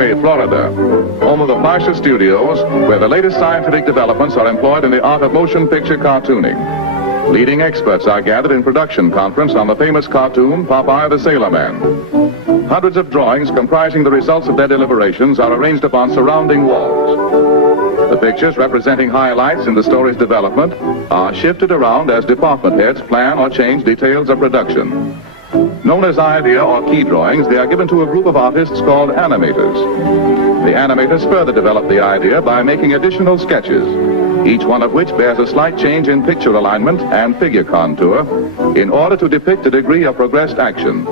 Miami, Florida, home of the Fleischer Studios, where the latest scientific developments are employed in the art of motion picture cartooning. Leading experts are gathered in production conference on the famous cartoon, Popeye the Sailor Man. Hundreds of drawings comprising the results of their deliberations are arranged upon surrounding walls. The pictures representing highlights in the story's development are shifted around as department heads plan or change details of production. Known as idea or key drawings, they are given to a group of artists called animators. The animators further develop the idea by making additional sketches, each one of which bears a slight change in picture alignment and figure contour in order to depict a degree of progressed action.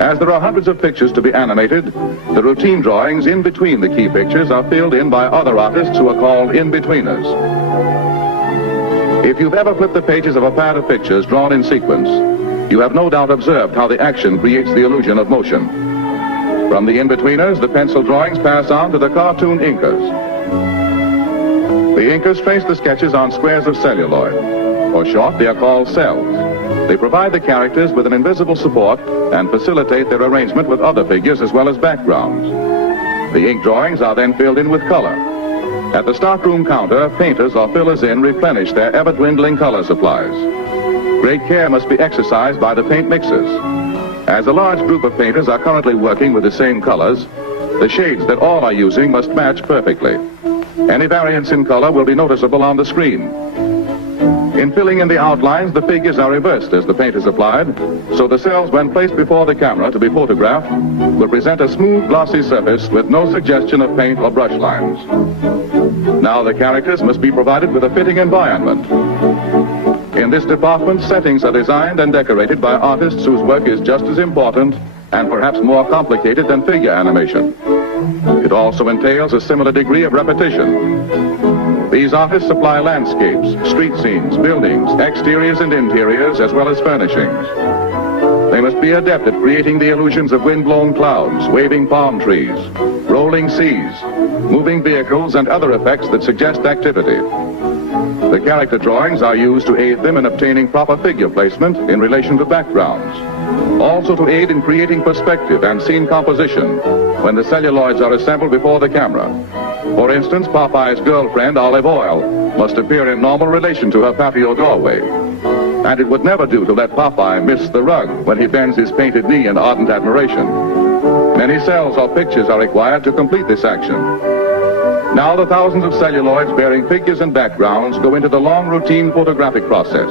As there are hundreds of pictures to be animated, the routine drawings in between the key pictures are filled in by other artists who are called in-betweeners. If you've ever flipped the pages of a pad of pictures drawn in sequence, you have no doubt observed how the action creates the illusion of motion. From the in-betweeners, the pencil drawings pass on to the cartoon inkers. The inkers trace the sketches on squares of celluloid. For short, they are called cells. They provide the characters with an invisible support and facilitate their arrangement with other figures as well as backgrounds. The ink drawings are then filled in with color. At the stockroom counter, painters or fillers in replenish their ever-dwindling color supplies. Great care must be exercised by the paint mixers. As a large group of painters are currently working with the same colors, the shades that all are using must match perfectly. Any variance in color will be noticeable on the screen. In filling in the outlines, the figures are reversed as the paint is applied, so the cells, when placed before the camera to be photographed, will present a smooth, glossy surface with no suggestion of paint or brush lines. Now the characters must be provided with a fitting environment. In this department, settings are designed and decorated by artists whose work is just as important and perhaps more complicated than figure animation. It also entails a similar degree of repetition. These artists supply landscapes, street scenes, buildings, exteriors and interiors, as well as furnishings. They must be adept at creating the illusions of wind-blown clouds, waving palm trees, rolling seas, moving vehicles, and other effects that suggest activity. The character drawings are used to aid them in obtaining proper figure placement in relation to backgrounds. Also to aid in creating perspective and scene composition when the celluloids are assembled before the camera. For instance, Popeye's girlfriend, Olive Oil, must appear in normal relation to her patio doorway. And it would never do to let Popeye miss the rug when he bends his painted knee in ardent admiration. Many cells or pictures are required to complete this action. Now the thousands of celluloids bearing figures and backgrounds go into the long routine photographic process.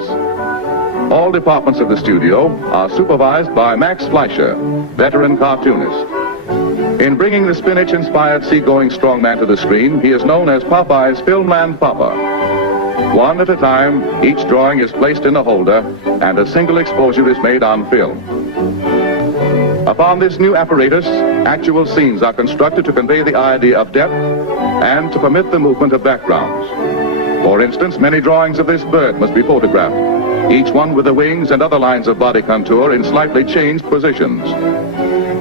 All departments of the studio are supervised by Max Fleischer, veteran cartoonist. In bringing the spinach-inspired seagoing strongman to the screen, he is known as Popeye's Filmland Papa. One at a time, each drawing is placed in a holder, and a single exposure is made on film. Upon this new apparatus, actual scenes are constructed to convey the idea of depth and to permit the movement of backgrounds. For instance, many drawings of this bird must be photographed, each one with the wings and other lines of body contour in slightly changed positions.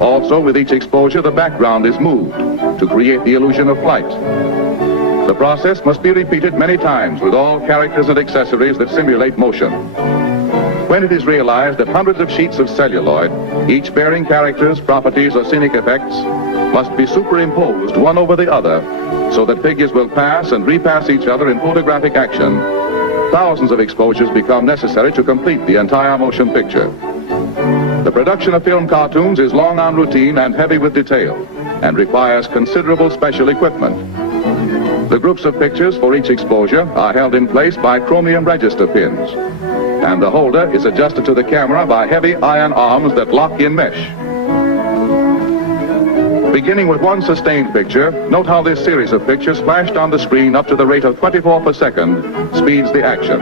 Also, with each exposure, the background is moved to create the illusion of flight. The process must be repeated many times with all characters and accessories that simulate motion. When it is realized that hundreds of sheets of celluloid, each bearing characters, properties, or scenic effects, must be superimposed one over the other so that figures will pass and repass each other in photographic action, thousands of exposures become necessary to complete the entire motion picture. The production of film cartoons is long on routine and heavy with detail, and requires considerable special equipment. The groups of pictures for each exposure are held in place by chromium register pins, and the holder is adjusted to the camera by heavy iron arms that lock in mesh. Beginning with one sustained picture, note how this series of pictures flashed on the screen up to the rate of 24 per second speeds the action.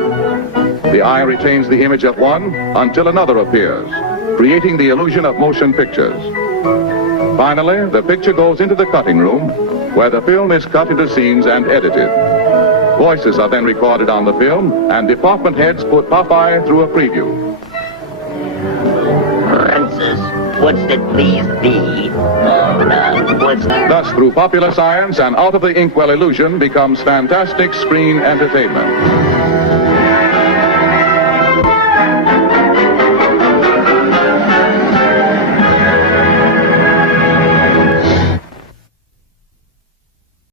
The eye retains the image of one until another appears, creating the illusion of motion pictures. Finally, the picture goes into the cutting room, where the film is cut into scenes and edited. Voices are then recorded on the film, and department heads put Popeye through a preview. Princess, what's that please be? Thus, through popular science and out of the inkwell illusion becomes fantastic screen entertainment.